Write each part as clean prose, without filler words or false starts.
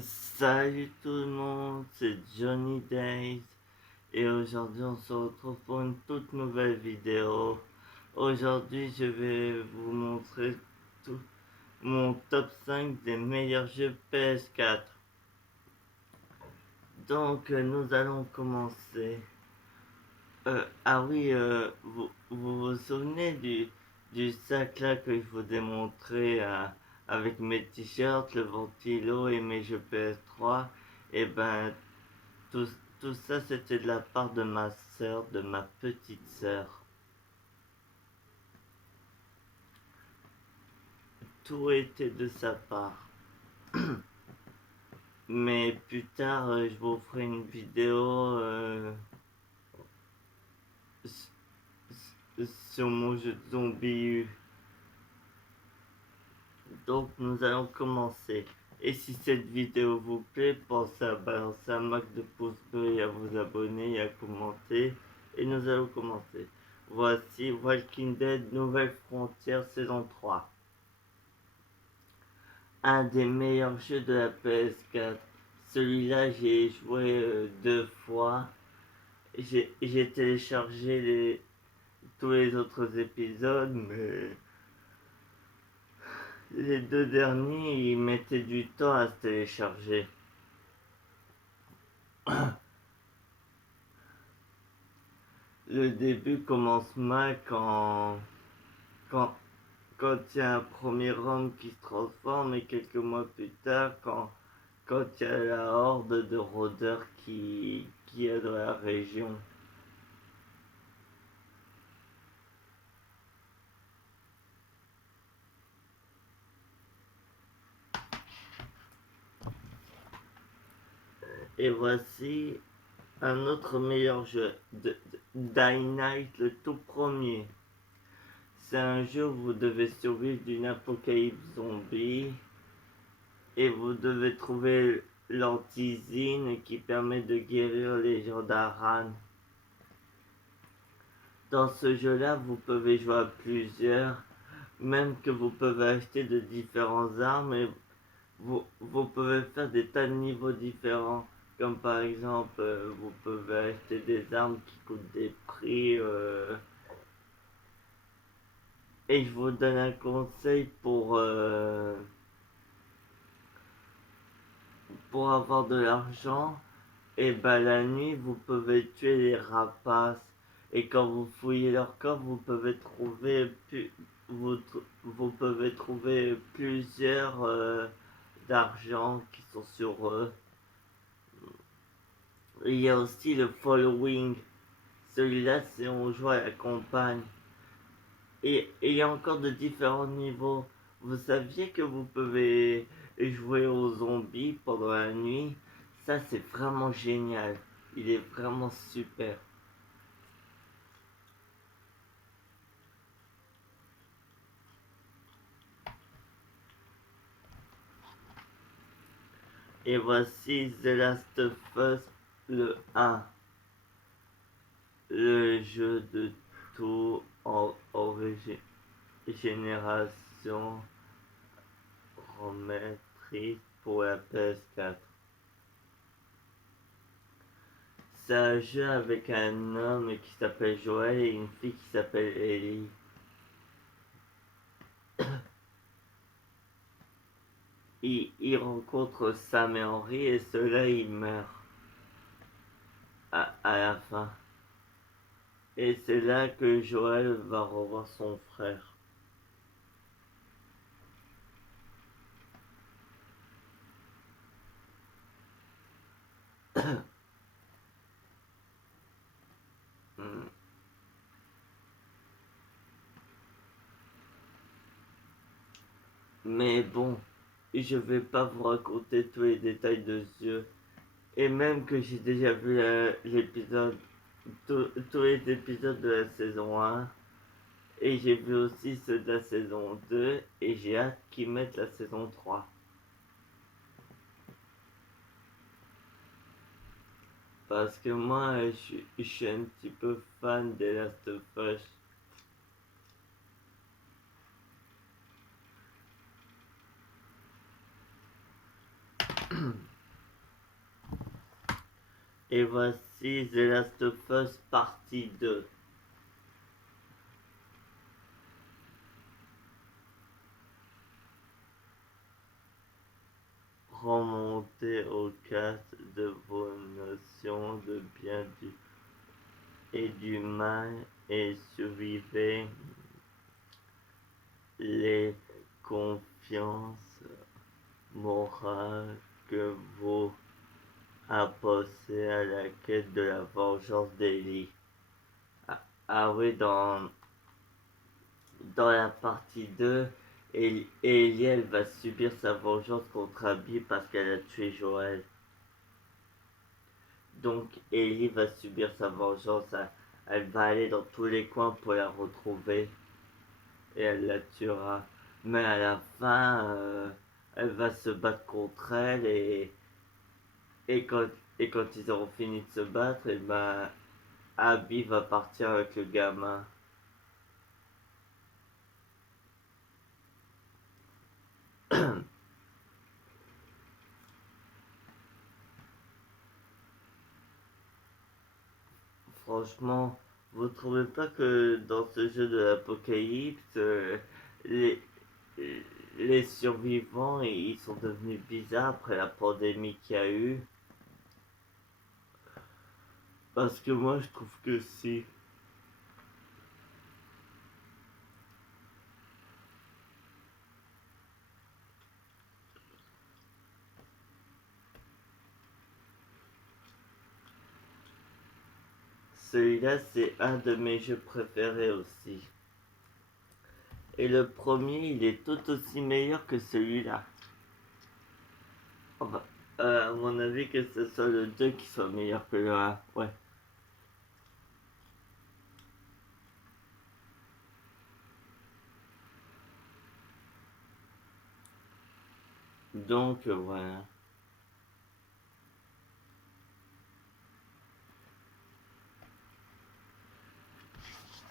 Salut tout le monde, c'est Johnny Days et aujourd'hui on se retrouve pour une toute nouvelle vidéo. Aujourd'hui je vais vous montrer tout mon top 5 des meilleurs jeux PS4. Donc nous allons commencer. Ah oui, vous souvenez du sac là que je vous ai montré avec mes t-shirts, le ventilo et mes jeux PS3? Et ben tout, tout ça c'était de la part de ma sœur, de ma petite sœur. Tout était de sa part. Mais plus tard je vous ferai une vidéo sur mon jeu de zombie. Donc nous allons commencer. Et si cette vidéo vous plaît, pensez à balancer un max de pouces bleus et à vous abonner et à commenter. Et nous allons commencer. Voici Walking Dead Nouvelle Frontière saison 3. Un des meilleurs jeux de la PS4. Celui-là j'ai joué 2 fois. J'ai téléchargé tous les autres épisodes, mais les 2 derniers, ils mettaient du temps à se télécharger. Le début commence mal quand, quand il y a un premier homme qui se transforme et quelques mois plus tard, quand il y a la horde de rôdeurs qui est dans la région. Et voici un autre meilleur jeu, Dying Light, le tout premier. C'est un jeu où vous devez survivre d'une apocalypse zombie et vous devez trouver l'antisine qui permet de guérir les gens d'Aran. Dans ce jeu-là, vous pouvez jouer à plusieurs, même que vous pouvez acheter de différentes armes et vous pouvez faire des tas de niveaux différents. Comme par exemple, vous pouvez acheter des armes qui coûtent des prix. Et je vous donne un conseil pour avoir de l'argent. Et ben la nuit, vous pouvez tuer les rapaces. Et quand vous fouillez leur corps, vous, vous pouvez trouver plusieurs d'argent qui sont sur eux. Il y a aussi le following. Celui-là, c'est on joue à la campagne. Et il y a encore de différents niveaux. Vous saviez que vous pouvez jouer aux zombies pendant la nuit? Ça, c'est vraiment génial. Il est vraiment super. Et voici The Last of Us, le 1. Le jeu de tout en génération remettrice pour la PS4. C'est un jeu avec un homme qui s'appelle Joël et une fille qui s'appelle Ellie. Il rencontre Sam et Henry et ceux-là ils meurent à la fin. Et c'est là que Joël va revoir son frère. Mais bon, je vais pas vous raconter tous les détails de ce jeu. Et même que j'ai déjà vu l'épisode, tous les épisodes de la saison 1. Et j'ai vu aussi ceux de la saison 2. Et j'ai hâte qu'ils mettent la saison 3. Parce que moi, je suis un petit peu fan des Last of Us. Et voici The Last of Us partie 2. Remontez au casque de vos notions de bien et du mal et survivez les confiances morales que vous apportez à la quête de la vengeance d'Ellie. Ah oui, dans la partie 2, Ellie elle va subir sa vengeance contre Abby parce qu'elle a tué Joël. Donc Ellie va subir sa vengeance, elle va aller dans tous les coins pour la retrouver et elle la tuera. Mais à la fin, elle va se battre contre elle et, quand, et quand ils auront fini de se battre, et ben Abby va partir avec le gamin. Franchement, vous trouvez pas que dans ce jeu de l'apocalypse, les, les survivants ils sont devenus bizarres après la pandémie qu'il y a eu? Parce que moi je trouve que si. Celui-là c'est un de mes jeux préférés aussi. Et le premier il est tout aussi meilleur que celui-là. Enfin, à mon avis que ce soit le 2 qui soit meilleur que le 1. Ouais. Donc voilà.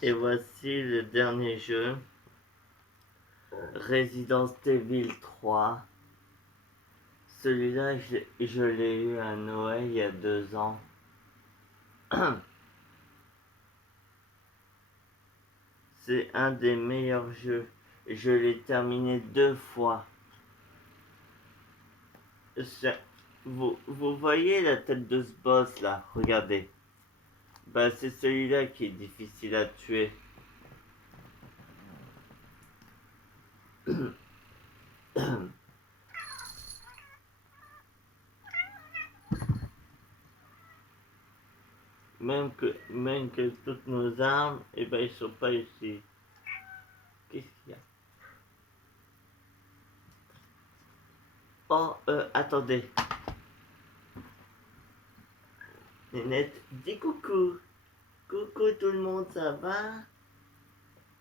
Et voici le dernier jeu. Resident Evil 3. Celui-là, je l'ai eu à Noël il y a 2 ans. C'est un des meilleurs jeux. Je l'ai terminé 2 fois. Vous voyez la tête de ce boss là? Regardez. Bah c'est celui-là qui est difficile à tuer. Même que toutes nos armes, et ben ils sont pas ici. Qu'est-ce qu'il y a? Oh, attendez. Nénette, dis coucou. Coucou tout le monde, ça va?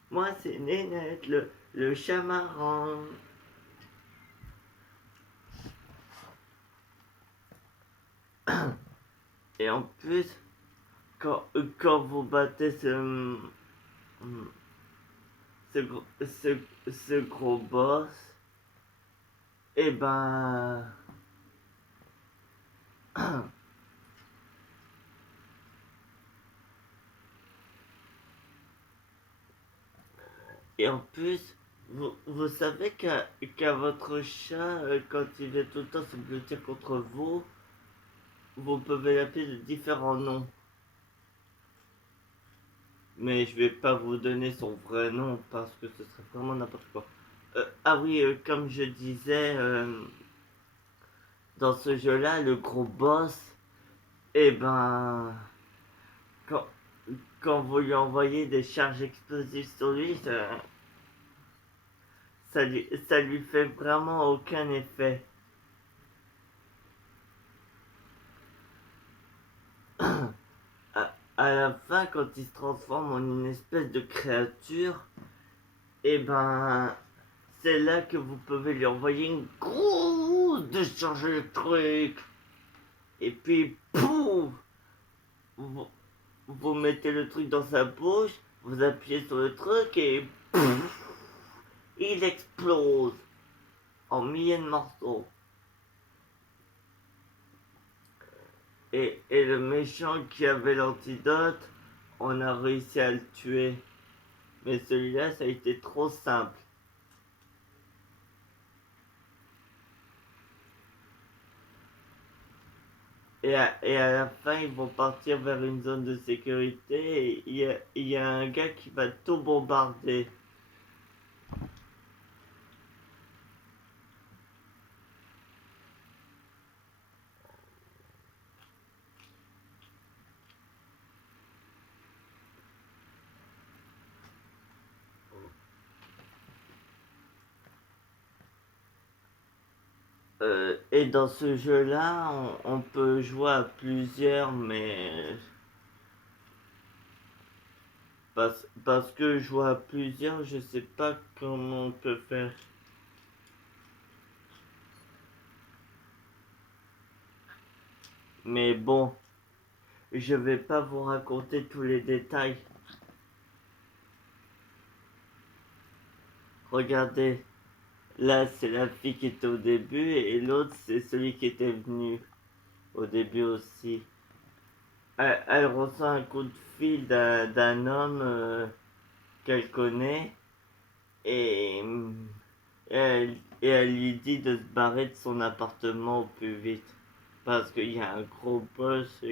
Moi c'est Nénette, le chat marrant. Et en plus, quand vous battez ce gros boss, et ben... Et en plus, vous savez qu'à votre chat, quand il est tout le temps se blottir contre vous, vous pouvez l'appeler de différents noms. Mais je vais pas vous donner son vrai nom parce que ce serait vraiment n'importe quoi. Ah oui, comme je disais, dans ce jeu-là, le gros boss, et ben, quand, quand vous lui envoyez des charges explosives sur lui, ça lui fait vraiment aucun effet. À la fin, quand il se transforme en une espèce de créature, et ben, c'est là que vous pouvez lui envoyer une grosse décharge électrique. Et puis, pouf, vous, vous mettez le truc dans sa bouche, vous appuyez sur le truc et pouf, il explose en milliers de morceaux. Et le méchant qui avait l'antidote, on a réussi à le tuer. Mais celui-là, ça a été trop simple. Et à la fin, ils vont partir vers une zone de sécurité et il y a un gars qui va tout bombarder. Et dans ce jeu-là, on peut jouer à plusieurs, mais parce que jouer à plusieurs, je sais pas comment on peut faire. Mais bon, je vais pas vous raconter tous les détails. Regardez, là c'est la fille qui était au début et l'autre c'est celui qui était venu au début aussi. Elle reçoit un coup de fil d'un homme qu'elle connaît et, et elle lui dit de se barrer de son appartement au plus vite parce qu'il y a un gros boss.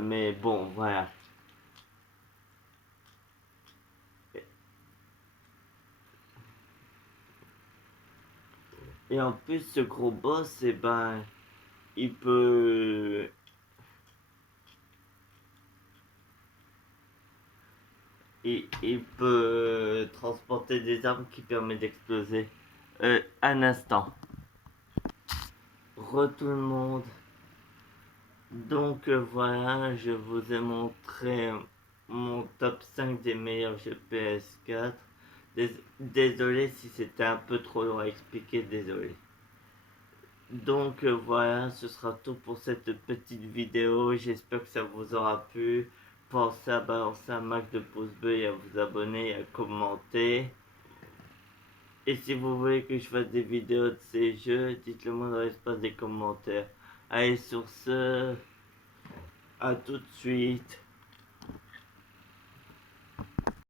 Mais bon, voilà. Et en plus, ce gros boss, eh ben, il peut, il peut transporter des armes qui permettent d'exploser. Un instant. Tout le monde. Donc voilà, je vous ai montré mon top 5 des meilleurs jeux PS4. Désolé si c'était un peu trop long à expliquer, désolé. Donc voilà, ce sera tout pour cette petite vidéo. J'espère que ça vous aura plu. Pensez à balancer un max de pouces bleus et à vous abonner et à commenter. Et si vous voulez que je fasse des vidéos de ces jeux, dites-le moi dans l'espace des commentaires. Allez, sur ce, à tout de suite.